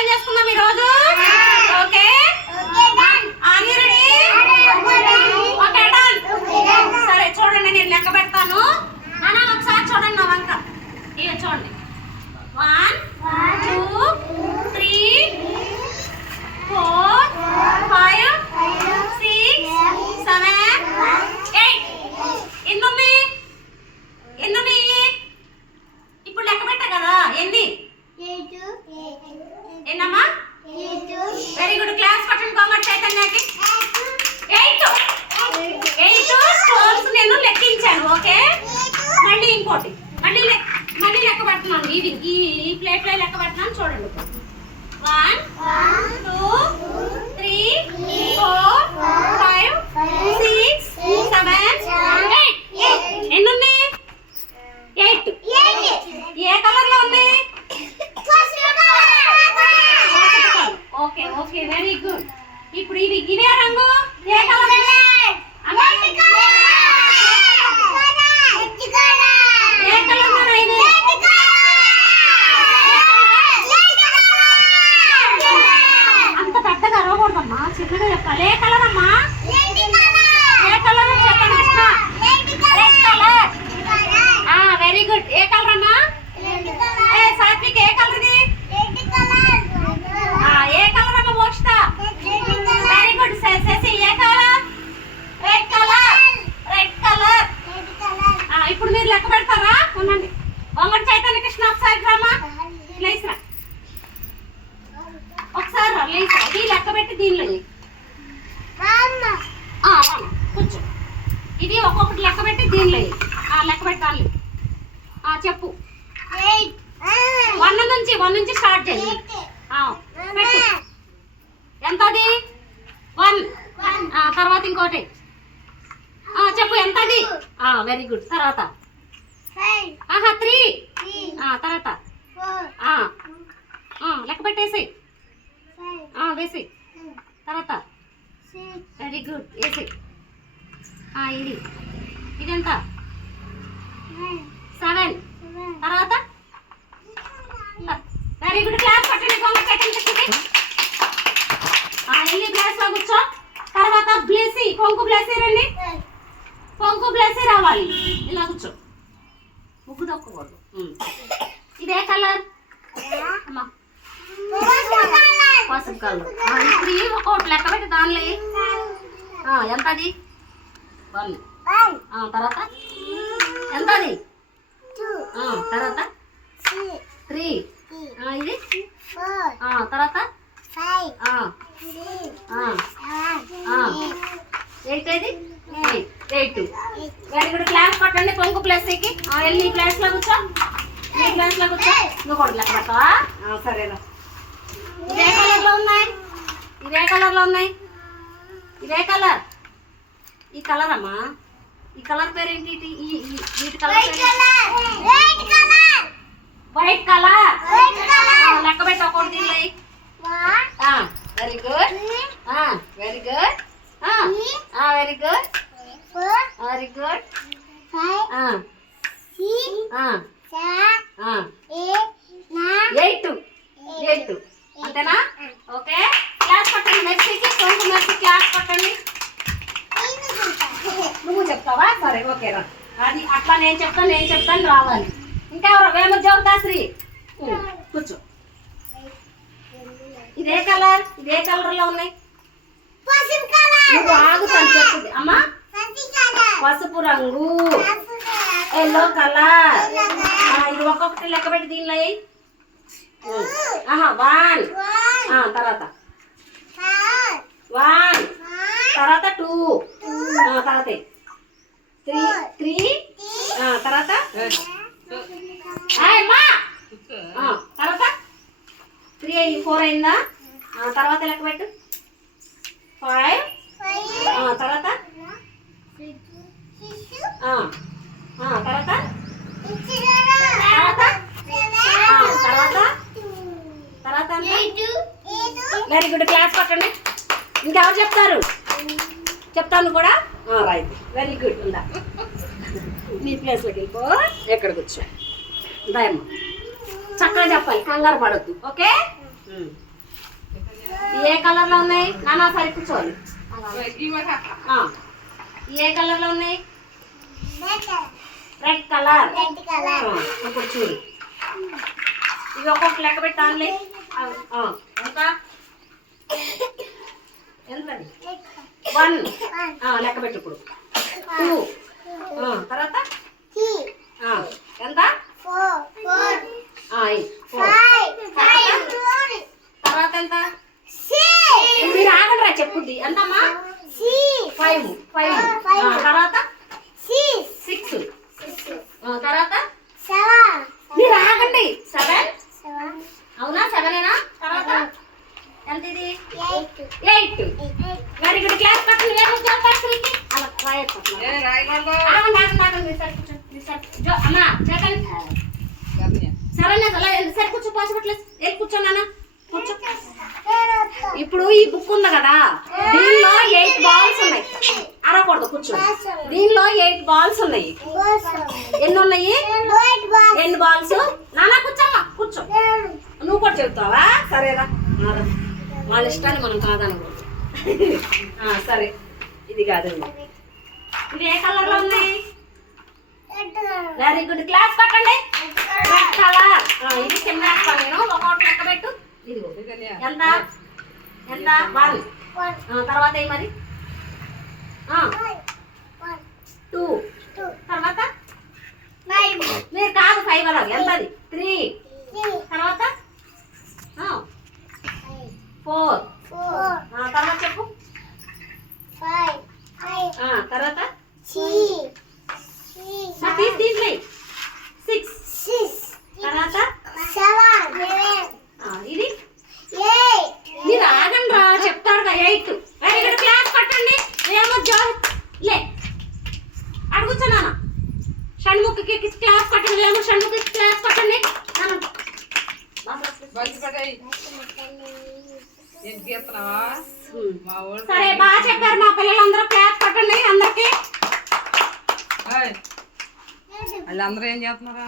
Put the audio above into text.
Explain చేసుకుందాం ఈ రోజు. Okay are you ready? Okay done. సరే చూడండి, నేను లెక్క పెడతాను. నాన్న ఒకసారి చూడండి నా వంక. ఇక చూడండి. 1 2 3 4 5 6 7 8. ఎన్ని? ఇప్పుడు లెక్క పెట్టా కదా, ఎన్ని? ఎన్నమ్మా? Very good. క్లాస్ పట్టండి కాంగట్ చైతన్యకి. 8 స్టోన్స్ నేను లెక్కించాను. ఓకే మళ్ళీ ఇంకోటి, మళ్ళీ లెక్క పెడుతున్నాను. ఈ ప్లేట్లో లెక్క పెడుతున్నాను చూడండి. 1 2 3 4 5 6 7 8. ఎన్ని ఉన్నాయి? 8. ఏ కలర్ లో ఉన్నాయి? Okay okay very good. ఇప్పుడు ఇవే రంగు ఏ కలర్? ఏ కలర్ అంత పెద్దగా అరవకూడదమ్మా, చిన్నగా చెప్పాలి. ఏ కలర్ అమ్మా? ఏ కలర్ చెప్పండి Krishna? Red colour. Very good. ఏ కలర్ అమ్మా? సాత్విక్ ఏ కలర్ ఇది? ఏ కలర్ అమ్మా? Mokshita very good. శశి ఏ colour? Red colour. Red colour. ఇప్పుడు మీరు లెక్క పెడతారా? ఉండండి. వంగటి చైతన్య కృష్ణ ఒకసారి రామా, లేసరా ఒకసారి రా, లేసరా. ఇది లెక్క పెట్టి దీనిలో కూర్చో. ఇది ఒక్కొక్కటి లెక్క పెట్టి దీనిలో లెక్క పెట్టాలి. చెప్పు. 1 నుంచి స్టార్ట్ చేయి. పెట్టు. ఎంత అది? 1. తర్వాత ఇంకోటి చెప్పు. ఎంత అది? Very good. తర్వాత 3. తర్వాత లెక్క పెట్టేసి వేసి. తర్వాత వెరీ గుడ్ వేసి. ఇదెంత? 7. తర్వాత వెరీ గుడ్. క్లాస్ పట్టండి. వెళ్ళి క్లాస్ లో కూర్చో. తర్వాత బ్లెస్సీ, కొంకు బ్లెస్సీ రండి. కొంకు బ్లెస్సీ రావాలి. ఇలా కూర్చో. ముగ్గు తొక్కకూడదు. ఇదే కలర్ అమ్మా? పసుపు కలర్. ఇప్పుడు ఒక్కొక్కటి లెక్క పెట్టి దానిలో ఎంత అది? 1. తర్వాత ఎంత అది? 2. తర్వాత 3. ఇది తర్వాత 8. ఏది? 8. Very good. క్లాస్ పట్టండి కొంకు ప్లస్కి. వెళ్ళి ఈ క్లాస్లో కూర్చో. ఈ క్లాస్లో కూర్చో. నువ్వు కూడా లెక్క పెట్టవా? సరేనా. ఇదే కలర్లో ఉన్నాయి. ఇదే కలర్లో ఉన్నాయి. ఇదే కలర్. ఈ కలర్ అమ్మా. ఈ కలర్ పేరేంటి? వీటి కలర్ వైట్ కలర్. లెక్క పెట్టి ఒకటి దీనిలో. Very good. Very good. Very good. Very good. 8. అంతేనా? ఓకే క్లాస్ పట్టండి. మెర్సీకి కొంచెం మెర్సీ క్లాస్ పట్టండి. నువ్వు చెప్తావా? సరే ఓకే రా. అది అట్లా నేను చెప్తాను రావాలి. ఇంకా ఎవరు? వేమజ్యోతాశ్రీ కూర్చో. ఇదే కలర్. ఇదే కలర్ లో ఉన్నాయి. నువ్వు ఆగుతాను చెప్తుంది అమ్మా. పసుపు రంగు. Yellow colour. ఇది ఒక్కొక్కటి లెక్క పెట్టి దీనిలో 1. తర్వాత 1. తర్వాత 2. తర్వాత 3. తర్వాత తర్వాత 3 4 అయిందా? తర్వాత లెక్క పెట్టు. 5. తర్వాత తర్వాత తర్వాత వెరీ గుడ్. క్లాస్ పట్టండి. ఇంకెవరు చెప్తారు? చెప్తాను కూడా. Right very good. ఉందా మీ ప్లేస్లోకి వెళ్ళిపో. ఎక్కడ కూర్చో. దయమ్మ చక్కగా చెప్పాలి, కంగారు పడొద్దు. ఓకే ఏ కలర్ లో ఉన్నాయి నానా సరి కూర్చోవాలి ఏ కలర్ లో ఉన్నాయి రెడ్ కలర్ ఇప్పుడు చూడు ఇవి ఒక్కొక్క లెక్క పెట్టాలి ఎంత ఎంతది 1 లెక్క పెట్టు ఇప్పుడు 2 తర్వాత ఎంత 4 తర్వాత ఎంత మీరు ఆగండి రా చెప్పుద్ది ఎంతమ్మా 5 తర్వాత 6 తర్వాత మీరు ఆగండి 7 అవునా 7ఏనా తర్వాత ఎంత ఇది 8 వెరీ గుడ్ క్లాస్ పక్కన అలా అమ్మా సరే సరే కూర్చో పాసిపెట్టలేదు వెళ్ళి కూర్చోన్నా కూర్చో ఇప్పుడు ఈ బుక్ ఉంది కదా దీనిలో 8 బాల్స్ ఉన్నాయి అరవకూడదు కూర్చో దీనిలో 8 బాల్స్ ఉన్నాయి ఎన్ని ఉన్నాయి 8 బాల్స్ నానా కూర్చోమ్మా కూర్చో నువ్వు కూడా చెబుతావా సరేరా వాళ్ళ ఇష్టాన్ని మనం కాదనకూడదు సరే ఇది కాదు ఇవి ఏ కలర్ లో ఉన్నాయి వెరీ గుడ్ క్లాస్ పట్టండి రెడ్ కలర్ ఇది కింద నేను ఒకటి లెక్క పెట్టు ఇది ఎంత ఎంత 1 తర్వాత ఏ మరి 2 తర్వాత మీరు కాదు 5 అలాగే ఎంత అది 3 తర్వాత 4 తర్వాత చెప్పు 5 తర్వాత తీసిలే 6 తర్వాత 7 ఇది మీరు ఆగండి రా చెప్తాడు 8 వెరీ గుడ్ క్లాస్ పట్టండి ఏమో లే అడుగుతున్నా షణ్ముఖకి క్లాస్ పట్టండి ఏమో షణ్ముఖకి క్లాస్ పట్టండి సరే బాగా చెప్పారు మా పిల్లలందరూ క్లాస్ పట్టండి అందరికి వాళ్ళందరూ ఏం చేస్తున్నారా